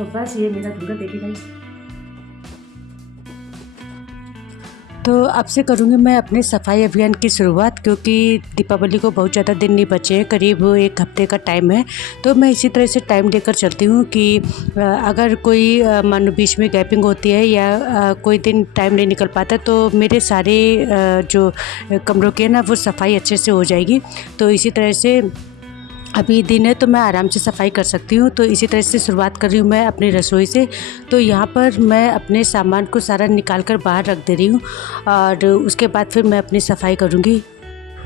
तो बस ये मेरा घूंघट देखिए गाइस। तो अब से करूँगी मैं अपने सफाई अभियान की शुरुआत, क्योंकि दीपावली को बहुत ज़्यादा दिन नहीं बचे हैं, करीब 1 हफ्ते का टाइम है। तो मैं इसी तरह से टाइम लेकर चलती हूँ कि अगर कोई मानो बीच में गैपिंग होती है या कोई दिन टाइम नहीं निकल पाता, तो मेरे सारे जो कमरों की है ना वो सफाई अच्छे से हो जाएगी। तो इसी तरह से अभी दिन है तो मैं आराम से सफाई कर सकती हूँ। तो इसी तरह से शुरुआत कर रही हूँ मैं अपनी रसोई से। तो यहाँ पर मैं अपने सामान को सारा निकाल कर बाहर रख दे रही हूँ और उसके बाद फिर मैं अपनी सफाई करूँगी।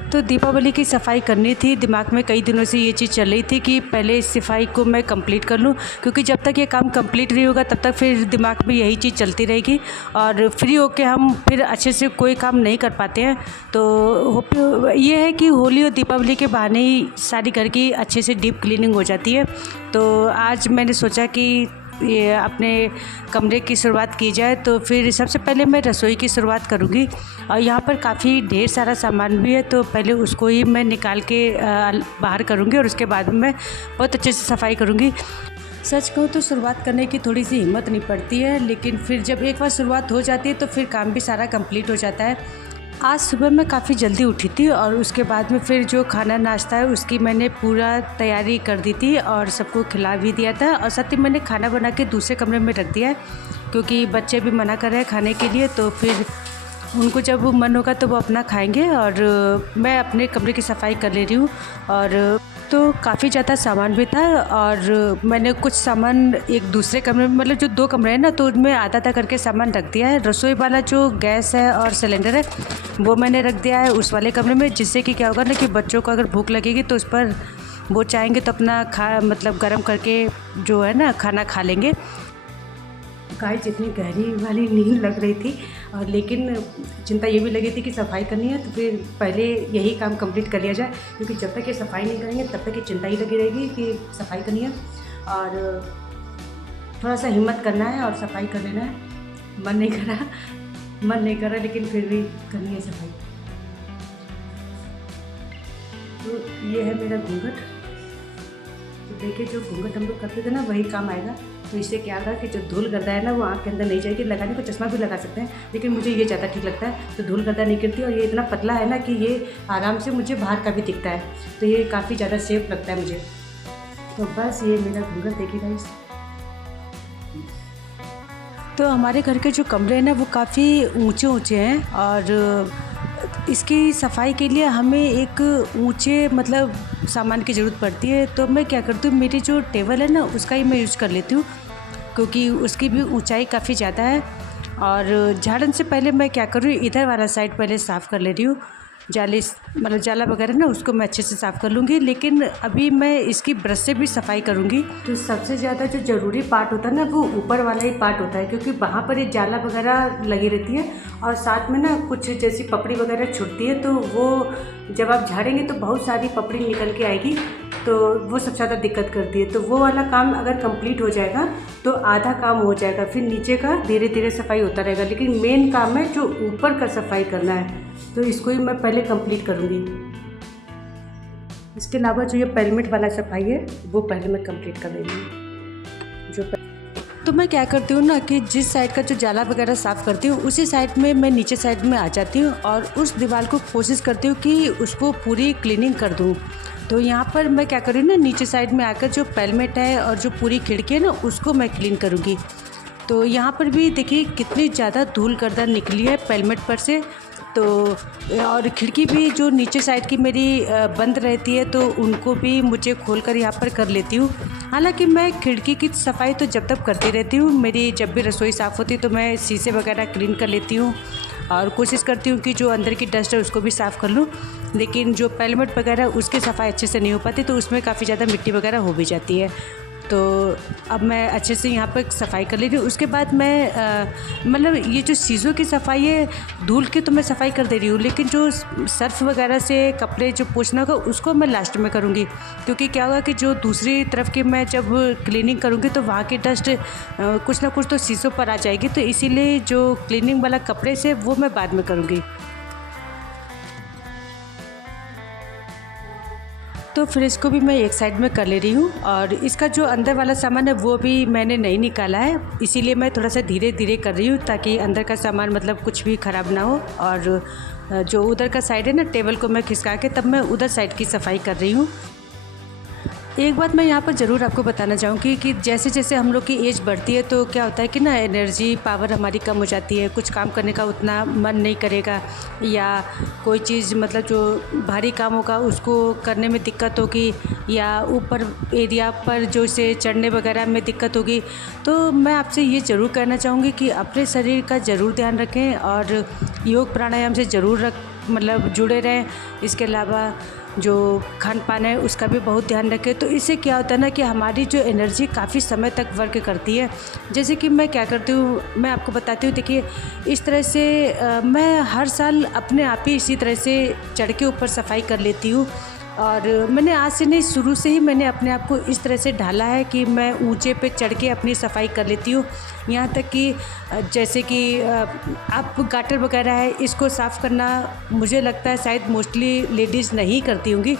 तो दीपावली की सफाई करनी थी, दिमाग में कई दिनों से ये चीज़ चल रही थी कि पहले इस सफाई को मैं कंप्लीट कर लूँ, क्योंकि जब तक ये काम कंप्लीट नहीं होगा तब तक फिर दिमाग में यही चीज़ चलती रहेगी और फ्री होके हम फिर अच्छे से कोई काम नहीं कर पाते हैं। तो ये है कि होली और दीपावली के बहाने ही सारी घर की अच्छे से डीप क्लीनिंग हो जाती है। तो आज मैंने सोचा कि ये अपने कमरे की शुरुआत की जाए। तो फिर सबसे पहले मैं रसोई की शुरुआत करूँगी और यहाँ पर काफ़ी ढेर सारा सामान भी है, तो पहले उसको ही मैं निकाल के बाहर करूँगी और उसके बाद में मैं बहुत अच्छे से सफाई करूँगी। सच कहूँ तो शुरुआत करने की थोड़ी सी हिम्मत नहीं पड़ती है, लेकिन फिर जब एक बार शुरुआत हो जाती है तो फिर काम भी सारा कंप्लीट हो जाता है। आज सुबह मैं काफ़ी जल्दी उठी थी और उसके बाद में फिर जो खाना नाश्ता है उसकी मैंने पूरा तैयारी कर दी थी और सबको खिला भी दिया था और साथ ही मैंने खाना बना के दूसरे कमरे में रख दिया है, क्योंकि बच्चे भी मना कर रहे हैं खाने के लिए। तो फिर उनको जब मन होगा तो वो अपना खाएंगे और मैं अपने कमरे की सफाई कर ले रही हूँ। और तो काफ़ी ज़्यादा सामान भी था और मैंने कुछ सामान एक दूसरे कमरे में, मतलब जो 2 कमरे हैं ना, तो उनमें आधा आधा करके सामान रख दिया है। रसोई वाला जो गैस है और सिलेंडर है वो मैंने रख दिया है उस वाले कमरे में, जिससे कि क्या होगा ना कि बच्चों को अगर भूख लगेगी तो उस पर वो चाहेंगे तो अपना मतलब गर्म करके जो है ना खाना खा लेंगे। गाइस जितनी गहरी वाली नींद लग रही थी और लेकिन चिंता ये भी लगी थी कि सफाई करनी है, तो फिर पहले यही काम कंप्लीट कर लिया जाए, क्योंकि जब तक ये सफाई नहीं करेंगे तब तक ये चिंता ही लगी रहेगी कि सफाई करनी है और थोड़ा सा हिम्मत करना है और सफाई कर लेना है। मन नहीं कर रहा लेकिन फिर भी करनी है सफाई। तो ये है मेरा घूंघट। तो देखिए जो घूंघट हम लोग करते थे ना वही काम आएगा। तो इससे क्या होगा कि जो धूल गर्दा है ना वो आँख के अंदर नहीं जाएगी। लगाने को चश्मा भी लगा सकते हैं, लेकिन मुझे ये ज़्यादा ठीक लगता है। तो धूल गर्दा नहीं गिरती और ये इतना पतला है ना कि ये आराम से मुझे बाहर का भी दिखता है, तो ये काफ़ी ज़्यादा सेफ लगता है मुझे। तो बस ये मेरा घूंघट देखिए गाइस। तो हमारे घर के जो कमरे हैं ना वो काफ़ी ऊंचे हैं और इसकी सफाई के लिए हमें एक ऊंचे मतलब सामान की ज़रूरत पड़ती है। तो मैं क्या करती हूँ, मेरी जो टेबल है ना उसका ही मैं यूज़ कर लेती हूँ, क्योंकि उसकी भी ऊंचाई काफ़ी ज़्यादा है। और झाड़न से पहले मैं क्या करूँ, इधर वाला साइड पहले साफ़ कर ले रही हूँ। मतलब जाला वगैरह ना उसको मैं अच्छे से साफ़ कर लूँगी, लेकिन अभी मैं इसकी ब्रश से भी सफाई करूँगी। तो सबसे ज़्यादा जो ज़रूरी पार्ट होता है ना वो ऊपर वाला ही पार्ट होता है, क्योंकि वहाँ पर ये जाला वगैरह लगी रहती है और साथ में ना कुछ जैसी पपड़ी वगैरह छूटती है, तो वो जब आप झाड़ेंगे तो बहुत सारी पपड़ी निकल के आएगी, तो वो सबसे ज़्यादा दिक्कत करती है। तो वो वाला काम अगर कंप्लीट हो जाएगा तो आधा काम हो जाएगा, फिर नीचे का धीरे धीरे सफाई होता रहेगा। लेकिन मेन काम है जो ऊपर का सफाई करना है, तो इसको ही मैं पहले कंप्लीट करूँगी। इसके अलावा जो ये पेलमेट वाला सफाई है वो पहले मैं कंप्लीट कर रही हूँ। तो मैं क्या करती हूँ ना कि जिस साइड का जो जाला वगैरह साफ़ करती हूँ उसी साइड में मैं नीचे साइड में आ जाती हूँ और उस दीवार को कोशिश करती हूँ कि उसको पूरी क्लीनिंग कर दूँ। तो यहाँ पर मैं क्या करूँ ना, नीचे साइड में आकर जो पेलमेट है और जो पूरी खिड़की है ना उसको मैं क्लीन करूँगी। तो यहाँ पर भी देखिए कितनी ज़्यादा धूल गर्दा निकली है पेलमेट पर से। तो और खिड़की भी जो नीचे साइड की मेरी बंद रहती है तो उनको भी मुझे खोलकर यहाँ पर कर लेती हूँ। हालांकि मैं खिड़की की सफाई तो जब तक करती रहती हूँ, मेरी जब भी रसोई साफ़ होती है तो मैं शीशे वगैरह क्लीन कर लेती हूँ और कोशिश करती हूँ कि जो अंदर की डस्ट है उसको भी साफ़ कर लूँ। लेकिन जो पेलमेट वगैरह उसकी सफाई अच्छे से नहीं हो पाती, तो उसमें काफ़ी ज़्यादा मिट्टी वगैरह हो भी जाती है। तो अब मैं अच्छे से यहाँ पर सफाई कर ले रही हूँ। उसके बाद मैं मतलब ये जो चीज़ों की सफाई है, धूल की तो मैं सफाई कर दे रही हूँ, लेकिन जो सर्फ वगैरह से कपड़े जो पोंछना होगा उसको मैं लास्ट में करूँगी। क्योंकि क्या होगा कि जो दूसरी तरफ की मैं जब क्लीनिंग करूँगी तो वहाँ की डस्ट कुछ ना कुछ तो शीशों पर आ जाएगी, तो इसीलिए जो क्लीनिंग वाला कपड़े से वो मैं बाद में करूँगी। तो फिर इसको भी मैं एक साइड में कर ले रही हूँ। और इसका जो अंदर वाला सामान है वो भी मैंने नहीं निकाला है, इसीलिए मैं थोड़ा सा धीरे धीरे कर रही हूँ ताकि अंदर का सामान मतलब कुछ भी ख़राब ना हो। और जो उधर का साइड है ना, टेबल को मैं खिसका के तब मैं उधर साइड की सफाई कर रही हूँ। एक बात मैं यहाँ पर ज़रूर आपको बताना चाहूँगी कि जैसे जैसे हम लोग की एज बढ़ती है तो क्या होता है कि ना, एनर्जी पावर हमारी कम हो जाती है, कुछ काम करने का उतना मन नहीं करेगा, या कोई चीज़ मतलब जो भारी काम होगा उसको करने में दिक्कत होगी, या ऊपर एरिया पर जो से चढ़ने वगैरह में दिक्कत होगी। तो मैं आपसे ये ज़रूर कहना चाहूँगी कि अपने शरीर का ज़रूर ध्यान रखें और योग प्राणायाम से ज़रूर मतलब जुड़े रहें। इसके अलावा जो खान पान है उसका भी बहुत ध्यान रखें। तो इससे क्या होता है ना कि हमारी जो एनर्जी काफ़ी समय तक वर्क करती है। जैसे कि मैं क्या करती हूँ, मैं आपको बताती हूँ। देखिए, इस तरह से मैं हर साल अपने आप ही इसी तरह से चढ़ के ऊपर सफाई कर लेती हूँ। और मैंने आज से नहीं, शुरू से ही मैंने अपने आप को इस तरह से ढाला है कि मैं ऊंचे पे चढ़ के अपनी सफाई कर लेती हूँ। यहाँ तक कि जैसे कि आप गाटर वगैरह है, इसको साफ़ करना मुझे लगता है शायद मोस्टली लेडीज़ नहीं करती होंगी,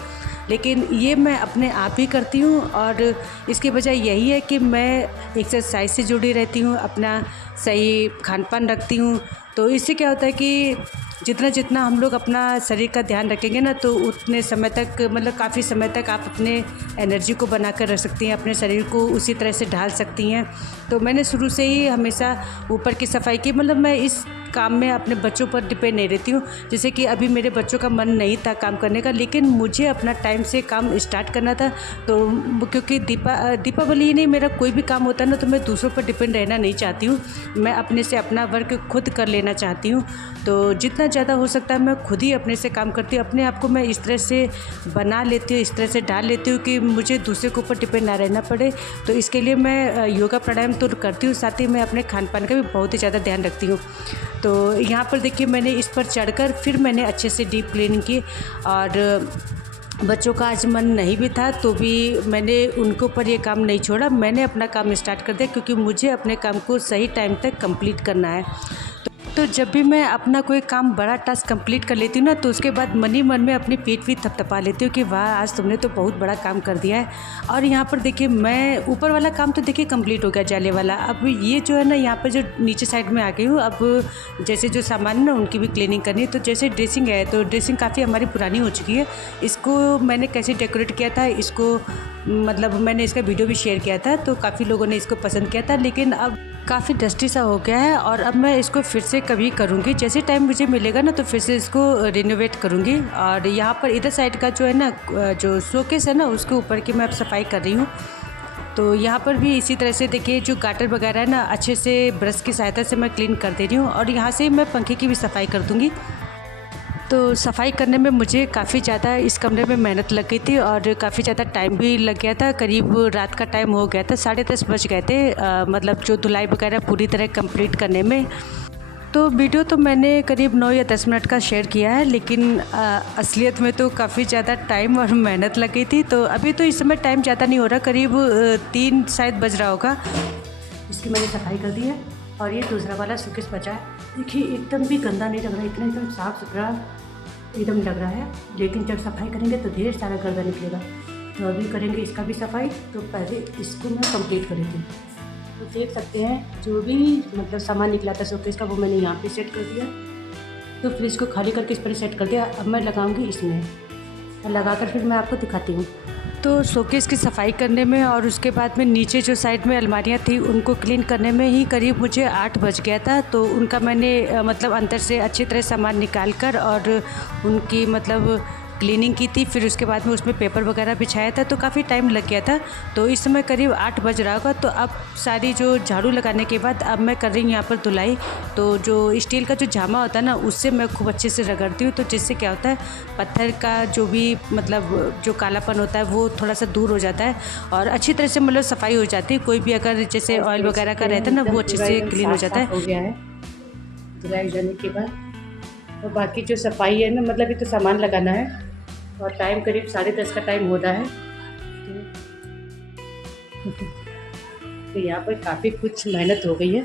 लेकिन ये मैं अपने आप ही करती हूँ। और इसकी वजह यही है कि मैं एक्सरसाइज से जुड़ी रहती हूँ, अपना सही खान पान रखती हूँ। तो इससे क्या होता है कि जितना जितना हम लोग अपना शरीर का ध्यान रखेंगे ना, तो उतने समय तक मतलब काफ़ी समय तक आप अपने एनर्जी को बना कर रख सकती हैं, अपने शरीर को उसी तरह से ढाल सकती हैं। तो मैंने शुरू से ही हमेशा ऊपर की सफाई की, मतलब मैं इस काम में अपने बच्चों पर डिपेंड नहीं रहती हूँ। जैसे कि अभी मेरे बच्चों का मन नहीं था काम करने का, लेकिन मुझे अपना टाइम से काम स्टार्ट करना था। तो क्योंकि दीपावली ही नहीं, मेरा कोई भी काम होता है ना, तो मैं दूसरों पर डिपेंड रहना नहीं चाहती हूँ। मैं अपने से अपना वर्क खुद कर लेना चाहती हूँ। तो जितना ज़्यादा हो सकता है मैं खुद ही अपने से काम करती हूँ। अपने आप को मैं इस तरह से बना लेती हूँ, इस तरह से डाल लेती हूँ कि मुझे दूसरे के ऊपर डिपेंड ना रहना पड़े। तो इसके लिए मैं योगा प्राणायाम तो करती हूँ, साथ ही मैं अपने खान पान का भी बहुत ही ज़्यादा ध्यान रखती हूँ। तो यहाँ पर देखिए, मैंने इस पर चढ़कर फिर मैंने अच्छे से डीप क्लीनिंग की। और बच्चों का आज मन नहीं भी था तो भी मैंने उनके ऊपर ये काम नहीं छोड़ा, मैंने अपना काम स्टार्ट कर दिया, क्योंकि मुझे अपने काम को सही टाइम तक कंप्लीट करना है। तो जब भी मैं अपना कोई काम बड़ा टास्क कंप्लीट कर लेती हूँ ना, तो उसके बाद मन ही मन में अपनी पीठ भी थपथपा लेती हूँ कि वाह, आज तुमने तो बहुत बड़ा काम कर दिया है। और यहाँ पर देखिए, मैं ऊपर वाला काम तो देखिए कंप्लीट हो गया, जाले वाला। अब ये जो है ना, यहाँ पर जो नीचे साइड में आ गई हूँ। अब जैसे जो सामान है ना, उनकी भी क्लीनिंग करनी है। तो जैसे ड्रेसिंग है, तो ड्रेसिंग काफ़ी हमारी पुरानी हो चुकी है। इसको मैंने कैसे डेकोरेट किया था, इसको मतलब मैंने इसका वीडियो भी शेयर किया था, तो काफ़ी लोगों ने इसको पसंद किया था। लेकिन अब काफ़ी डस्टी सा हो गया है, और अब मैं इसको फिर से कभी करूँगी, जैसे टाइम मुझे मिलेगा ना, तो फिर से इसको रिनोवेट करूँगी। और यहाँ पर इधर साइड का जो है ना, जो शोकेस है ना, उसके ऊपर की मैं अब सफाई कर रही हूँ। तो यहाँ पर भी इसी तरह से देखिए, जो गाटर वगैरह है ना, अच्छे से ब्रश की सहायता से मैं क्लीन कर दे रही हूँ। और यहाँ से मैं पंखे की भी सफाई कर दूँगी। तो सफाई करने में मुझे काफ़ी ज़्यादा इस कमरे में मेहनत लग गई थी, और काफ़ी ज़्यादा टाइम भी लग गया था। करीब रात का टाइम हो गया था, 10:30 बज गए थे, मतलब जो धुलाई वगैरह पूरी तरह कंप्लीट करने में। तो वीडियो तो मैंने करीब 9 या 10 मिनट का शेयर किया है, लेकिन असलियत में तो काफ़ी ज़्यादा टाइम और मेहनत लग गई थी। तो अभी तो इस समय टाइम ज़्यादा नहीं हो रहा, करीब 3 शायद बज रहा होगा। इसकी मैंने सफाई कर दी है, और ये दूसरा वाला शोकेस बचा है। देखिए, एकदम भी गंदा नहीं लग रहा, इतना एकदम साफ़ सुथरा एकदम लग रहा है। लेकिन जब सफाई करेंगे तो ढेर सारा गर्दा निकलेगा। तो अभी करेंगे इसका भी सफाई, तो पहले इसको मैं कंप्लीट कर देती हूँ। तो देख सकते हैं, जो भी मतलब सामान निकला था शोकेस का, वो मैंने यहाँ पे सेट कर दिया। तो फिर इसको खाली करके इस पर सेट कर दिया। अब मैं लगाऊंगी इसमें, और लगाकर फिर मैं आपको दिखाती हूँ। तो शोकेस की सफाई करने में, और उसके बाद में नीचे जो साइड में अलमारियाँ थी उनको क्लीन करने में ही करीब मुझे 8 बज गया था। तो उनका मैंने मतलब अंदर से अच्छी तरह सामान निकाल कर और उनकी मतलब क्लीनिंग की थी। फिर उसके बाद में उसमें पेपर वगैरह बिछाया था, तो काफ़ी टाइम लग गया था। तो इस समय करीब 8 बज रहा होगा। तो अब सारी जो झाड़ू लगाने के बाद अब मैं कर रही हूँ यहाँ पर धुलाई। तो जो स्टील का जो झामा होता है ना, उससे मैं खूब अच्छे से रगड़ती हूँ। तो जिससे क्या होता है, पत्थर का जो भी मतलब जो कालापन होता है वो थोड़ा सा दूर हो जाता है, और अच्छी तरह से मतलब सफाई हो जाती है। कोई भी अगर जैसे ऑयल वगैरह का रहता है ना, वो अच्छे से क्लीन हो जाता है। हो गया है धुलाई जाने के बाद। और बाकी जो सफाई है ना, मतलब ये तो सामान लगाना है, और टाइम करीब 10:30 का टाइम हो रहा है। तो यहाँ पर काफ़ी कुछ मेहनत हो गई है।